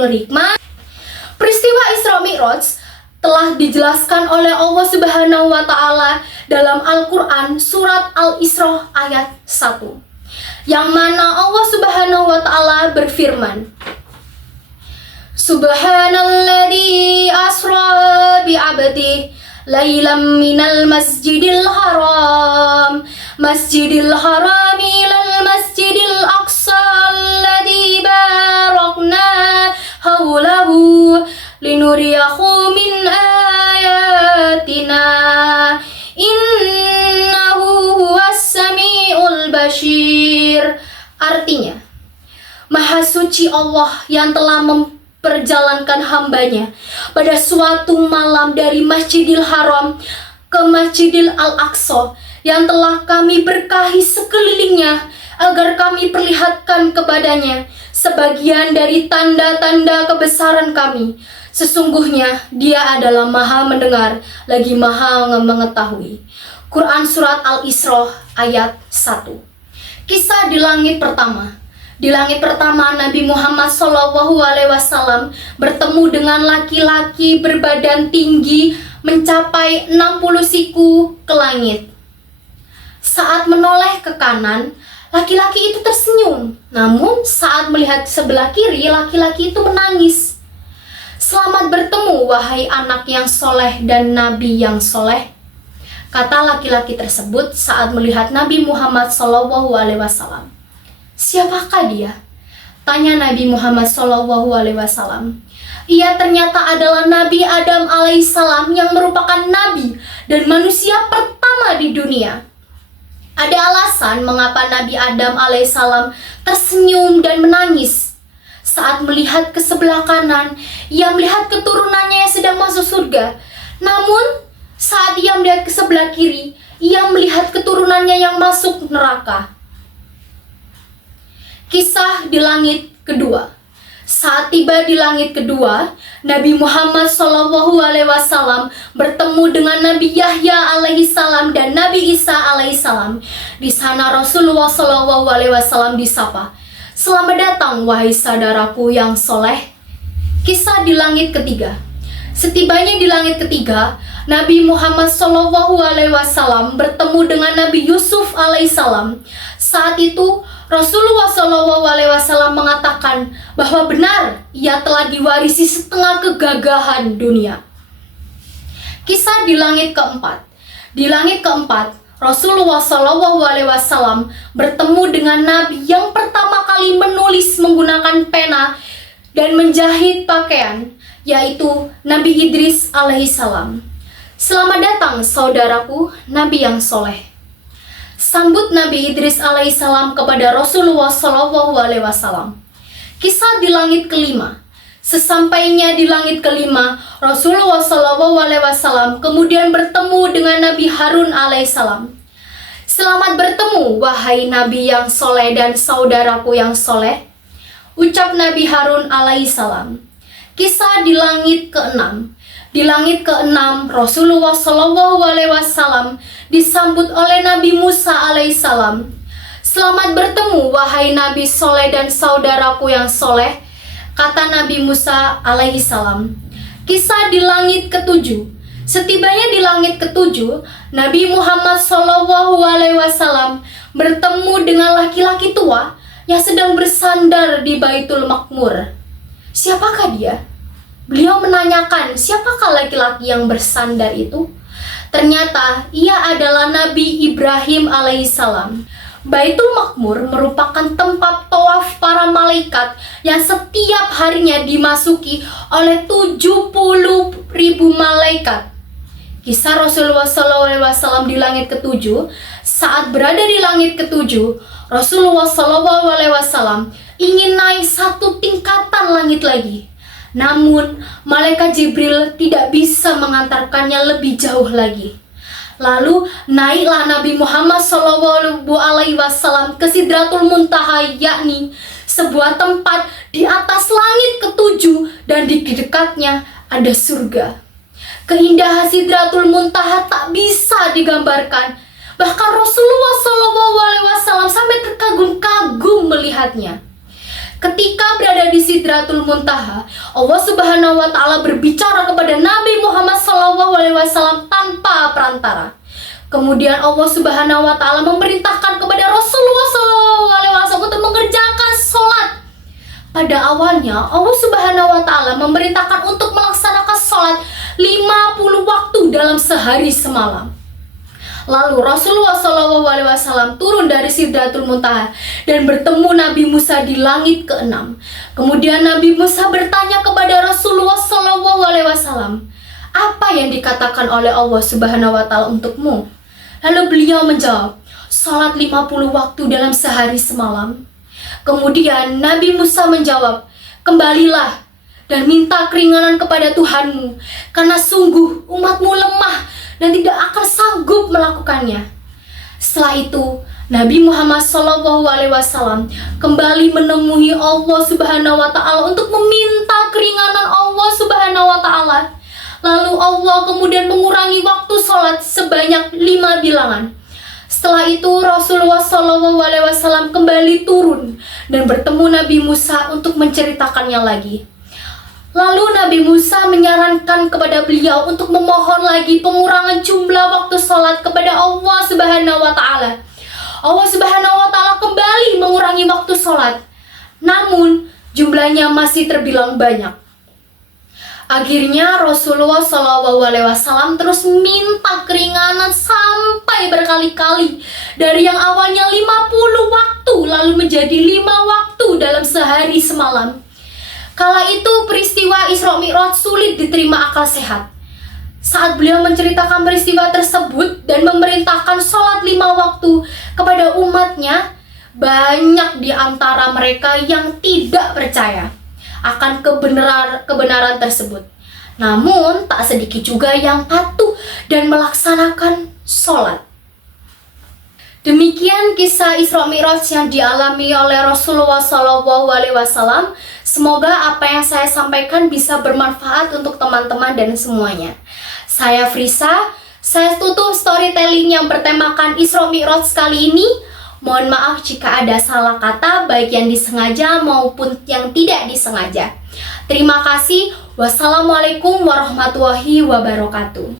Suratul Hikmah. Peristiwa Isra Mi'raj telah dijelaskan oleh Allah Subhanahu wa taala dalam Al-Qur'an surat Al-Isra ayat 1. Yang mana Allah Subhanahu wa taala berfirman, Subhanalladzi asra bi 'abdihi lailam minal masjidil haram ilal masjidil aqsa alladzi barakna haulahu linuriyahu min ayatina innahu huwas samiul bashir. Artinya, Maha suci Allah yang telah memperjalankan hambanya pada suatu malam dari Masjidil Haram ke Masjidil Al-Aqsa yang telah kami berkahi sekelilingnya agar kami perlihatkan kepadanya sebagian dari tanda-tanda kebesaran kami. Sesungguhnya dia adalah Maha mendengar lagi Maha mengetahui. Quran Surat Al-Isra ayat 1. Kisah di langit pertama. Di langit pertama, Nabi Muhammad SAW bertemu dengan laki-laki berbadan tinggi mencapai 60 siku ke langit. Saat menoleh ke kanan, laki-laki itu tersenyum. Namun saat melihat sebelah kiri, laki-laki itu menangis. Selamat bertemu wahai anak yang soleh dan Nabi yang soleh, kata laki-laki tersebut saat melihat Nabi Muhammad SAW. Siapakah dia? Tanya Nabi Muhammad SAW. Ia ternyata adalah Nabi Adam alaihissalam yang merupakan nabi dan manusia pertama di dunia. Ada alasan mengapa Nabi Adam alaihissalam tersenyum dan menangis. Saat melihat ke sebelah kanan, ia melihat keturunannya yang sedang masuk surga. Namun, saat ia melihat ke sebelah kiri, ia melihat keturunannya yang masuk neraka. Kisah di langit kedua. Saat tiba di langit kedua, Nabi Muhammad SAW bertemu dengan Nabi Yahya alaihissalam dan Nabi Isa alaihissalam. Di sana Rasulullah SAW disapa, "Selamat datang wahai saudaraku yang soleh." Kisah di langit ketiga. Setibanya di langit ketiga, Nabi Muhammad SAW bertemu dengan Nabi Yusuf alaihissalam. Saat itu Rasulullah SAW mengatakan bahwa benar ia telah diwarisi setengah kegagahan dunia. Kisah di langit keempat. Di langit keempat, Rasulullah SAW bertemu dengan Nabi yang pertama kali menulis menggunakan pena dan menjahit pakaian, yaitu Nabi Idris alaihissalam. Selamat datang saudaraku, Nabi yang soleh. Sambut Nabi Idris alaihissalam kepada Rasulullah SAW. Kisah di langit kelima. Sesampainya di langit kelima, Rasulullah SAW kemudian bertemu dengan Nabi Harun alaihissalam. Selamat bertemu wahai Nabi yang soleh dan saudaraku yang soleh, ucap Nabi Harun alaihissalam. Kisah di langit keenam. Di langit keenam, Rasulullah SAW disambut oleh Nabi Musa alaihissalam. Selamat bertemu wahai Nabi soleh dan saudaraku yang soleh, kata Nabi Musa alaihissalam. Kisah di langit ketujuh. Setibanya di langit ketujuh, Nabi Muhammad SAW bertemu dengan laki-laki tua yang sedang bersandar di Baitul Makmur. Siapakah dia? Beliau menanyakan, siapakah laki-laki yang bersandar itu? Ternyata ia adalah Nabi Ibrahim alaihissalam. Baitul Makmur merupakan tempat tawaf para malaikat yang setiap harinya dimasuki oleh 70.000 malaikat. Kisah Rasulullah SAW di langit ketujuh. Saat berada di langit ketujuh, Rasulullah SAW ingin naik satu tingkatan langit lagi. Namun, malaikat Jibril tidak bisa mengantarkannya lebih jauh lagi. Lalu, naiklah Nabi Muhammad SAW ke Sidratul Muntaha, yakni sebuah tempat di atas langit ketujuh dan di dekatnya ada surga. Keindahan Sidratul Muntaha tak bisa digambarkan. Bahkan Rasulullah SAW sampai terkagum-kagum melihatnya. Ketika berada di Sidratul Muntaha, Allah Subhanahu wa taala berbicara kepada Nabi Muhammad SAW tanpa perantara. Kemudian Allah Subhanahu wa taala memerintahkan kepada Rasulullah SAW untuk mengerjakan sholat. Pada awalnya Allah Subhanahu wa taala memerintahkan untuk melaksanakan sholat 50 waktu dalam sehari semalam. Lalu Rasulullah SAW turun dari Sidratul Muntaha dan bertemu Nabi Musa di langit ke-6. Kemudian Nabi Musa bertanya kepada Rasulullah SAW, apa yang dikatakan oleh Allah Subhanahu wa taala untukmu? Lalu beliau menjawab, sholat 50 waktu dalam sehari semalam. Kemudian Nabi Musa menjawab, kembalilah dan minta keringanan kepada Tuhanmu, karena sungguh umatmu lemah dan tidak akan sanggup melakukannya. Setelah itu, Nabi Muhammad SAW kembali menemui Allah Subhanahu wa taala untuk meminta keringanan Allah Subhanahu wa taala. Lalu Allah kemudian mengurangi waktu sholat sebanyak 5 bilangan. Setelah itu Rasulullah SAW kembali turun dan bertemu Nabi Musa untuk menceritakannya lagi. Lalu Nabi Musa menyarankan kepada beliau untuk memohon lagi pengurangan jumlah waktu sholat kepada Allah Subhanahu wa taala. Allah Subhanahu wa taala kembali mengurangi waktu sholat, namun jumlahnya masih terbilang banyak. Akhirnya Rasulullah SAW terus minta keringanan sampai berkali-kali, dari yang awalnya 50 waktu lalu menjadi 5 waktu dalam sehari semalam. Kala itu peristiwa Isra Mi'raj sulit diterima akal sehat. Saat beliau menceritakan peristiwa tersebut dan memerintahkan sholat 5 waktu kepada umatnya, banyak di antara mereka yang tidak percaya akan kebenaran tersebut. Namun tak sedikit juga yang patuh dan melaksanakan sholat. Demikian kisah Isra Mi'raj yang dialami oleh Rasulullah SAW. Semoga apa yang saya sampaikan bisa bermanfaat untuk teman-teman dan semuanya. Saya Frisa, saya tutup storytelling yang bertemakan Isra Mi'raj kali ini. Mohon maaf jika ada salah kata, baik yang disengaja maupun yang tidak disengaja. Terima kasih. Wassalamualaikum warahmatullahi wabarakatuh.